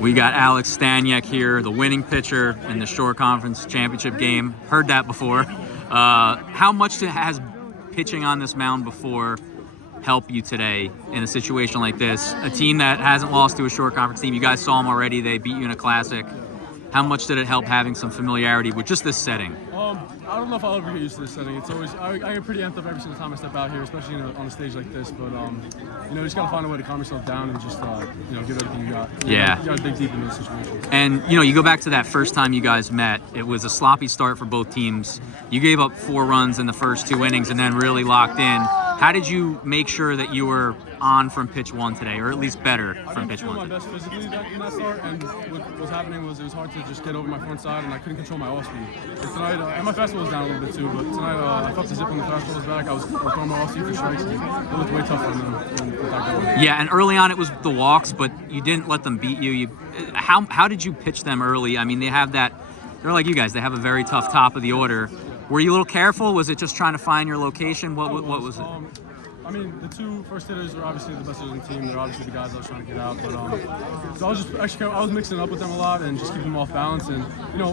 We got Alex Stanyek here, the winning pitcher in the Shore Conference Championship game. Heard that before. How much has pitching on this mound before help you today in a situation like this? A team that hasn't lost to a Shore Conference team. You guys saw them already. They beat you in a classic. How much did it help having some familiarity with just this setting? I don't know if I'll ever get used to this setting. It's always I get pretty amped up every single time I step out here, especially on a stage like this. But you just gotta find a way to calm yourself down and just give everything you got. You gotta dig deep into those situations. And you go back to that first time you guys met. It was a sloppy start for both teams. You gave up 4 runs in the first 2 innings and then really locked in. How did you make sure that you were on from pitch 1 today, or at least better from pitch 1? I didn't feel my best physically in that start, and what was happening was it was hard to just get over my front side, and I couldn't control my off speed. And tonight, and my fastball was down a little bit too, but tonight I felt the zip when the fastball was back. I was throwing my off speed for strikes, and it looked way tougher than without going. Yeah, and early on it was the walks, but you didn't let them beat you. How did you pitch them early? I mean, they have that. They're like you guys. They have a very tough top of the order. Were you a little careful? Was it just trying to find your location? What was it? I mean, the 2 first hitters are obviously the best hitters in the team. They're obviously the guys I was trying to get out. But so I was just I was mixing it up with them a lot and just keeping them off balance. And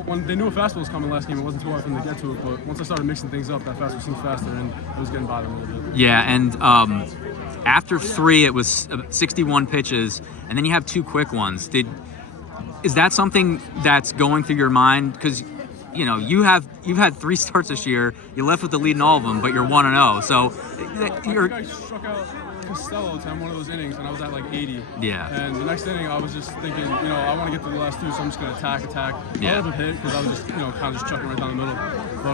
when they knew a fastball was coming last game, it wasn't too hard for them to get to it. But once I started mixing things up, that fastball seemed faster and it was getting by them a little bit. Yeah, and after 3, it was 61 pitches, and then you have 2 quick ones. Is that something that's going through your mind? Because you've had 3 starts this year. You left with the lead in all of them, but you're 1-0. So I struck out Costello to have one of those innings, and I was at like 80. Yeah. And the next inning, I was just thinking, I want to get to the last 2, so I'm just going to attack. Yeah. I would have hit because I was just, kind of just chucking right down the middle. But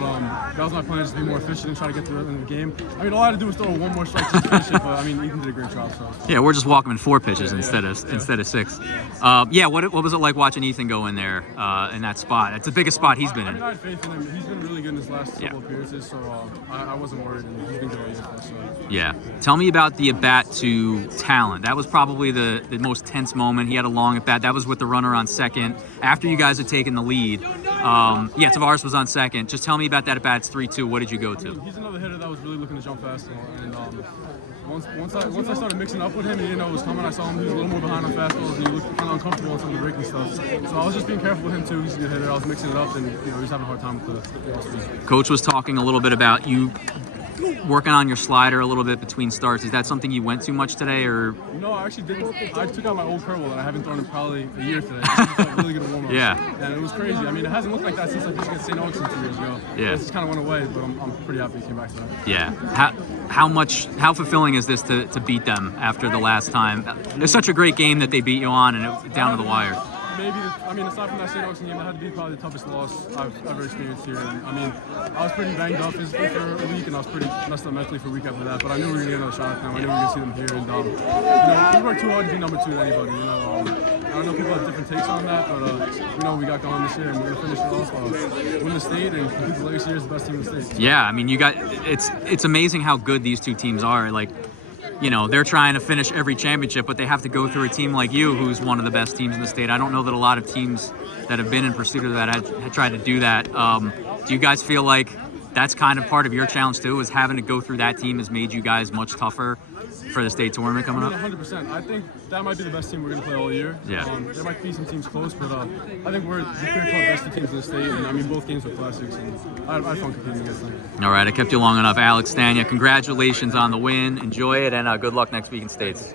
that was my plan, just to be more efficient and try to get to the end of the game. I mean, all I had to do was throw 1 more strike to finish it, but I mean, Ethan did a great job. So. Yeah, we're just walking in 4 pitches instead of 6. What was it like watching Ethan go in there in that spot? It's the biggest spot he's been in. I had faith in him. He's been really good in his last couple appearances, so I wasn't worried, and he's been good all year for us. So. Yeah. Tell me about the at-bat to Talent. That was probably the most tense moment. He had a long at-bat. That was with the runner on second after you guys had taken the lead. Tavares was on second. Just tell me about that at-bat. It's 3-2. What did you go to? He's another hitter that was really looking to jump fast, and once I started mixing up with him, and you know it was coming, I saw him. He was a little more behind on fastballs, and he looked kind of uncomfortable on some of the breaking stuff. So I was just being careful with him too. He's a good hitter. I was mixing it up, and he was having a hard time with the off speed. Coach was talking a little bit about you working on your slider a little bit between starts. Is that something you went too much today, or? No, I actually didn't. I took out my old curveball that I haven't thrown in probably a year today. It felt really good warm-up. Yeah. And it was crazy. I mean, it hasn't looked like that since I pitched against St. Augustine 2 years ago. Yeah. It just kind of went away, but I'm pretty happy it came back to that. Yeah. How fulfilling is this to beat them after the last time? It's such a great game that they beat you on and it down to the wire. Maybe, aside from that St. Augustine game, that had to be probably the toughest loss I've ever experienced here. And, I was pretty banged up physically for a week, and I was pretty messed up mentally for a week after that. But I knew we were going to get another shot at them. I knew we were going to see them here. And, we worked too hard to be number 2 to anybody. I know people have different takes on that, but, we got going this year, and we're going to finish it off, win the state, and complete the legacy as the best team in the state. Yeah, it's amazing how good these 2 teams are. Like, they're trying to finish every championship, but they have to go through a team like you, who's one of the best teams in the state. I don't know that a lot of teams that have been in pursuit of that had tried to do that. Do you guys feel like that's kind of part of your challenge too, is having to go through that team has made you guys much tougher for the state tournament coming up? 100%. I think that might be the best team we're going to play all year. Yeah. There might be some teams close, but I think we're the clear-cut best teams in the state. And both games were classics, and I had fun competing against them. All right, I kept you long enough. Alex Stanyek, congratulations on the win. Enjoy it, and good luck next week in States.